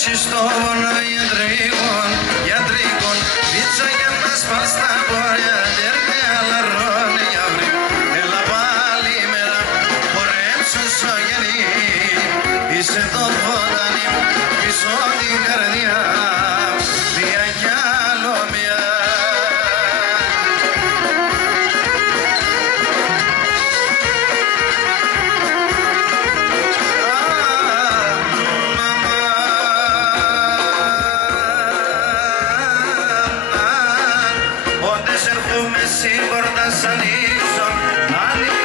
χορέψει στον ιατρικών πίτσα για να σπάς τα πόδια τέρπια λαρών για βρει έλα πάλι μέρα χορέψου στο γερί είσαι το φωτανί πίσω την καρδιά δια κι άλλο μια. Στην πόρτα σ' ανοίξω, άλλη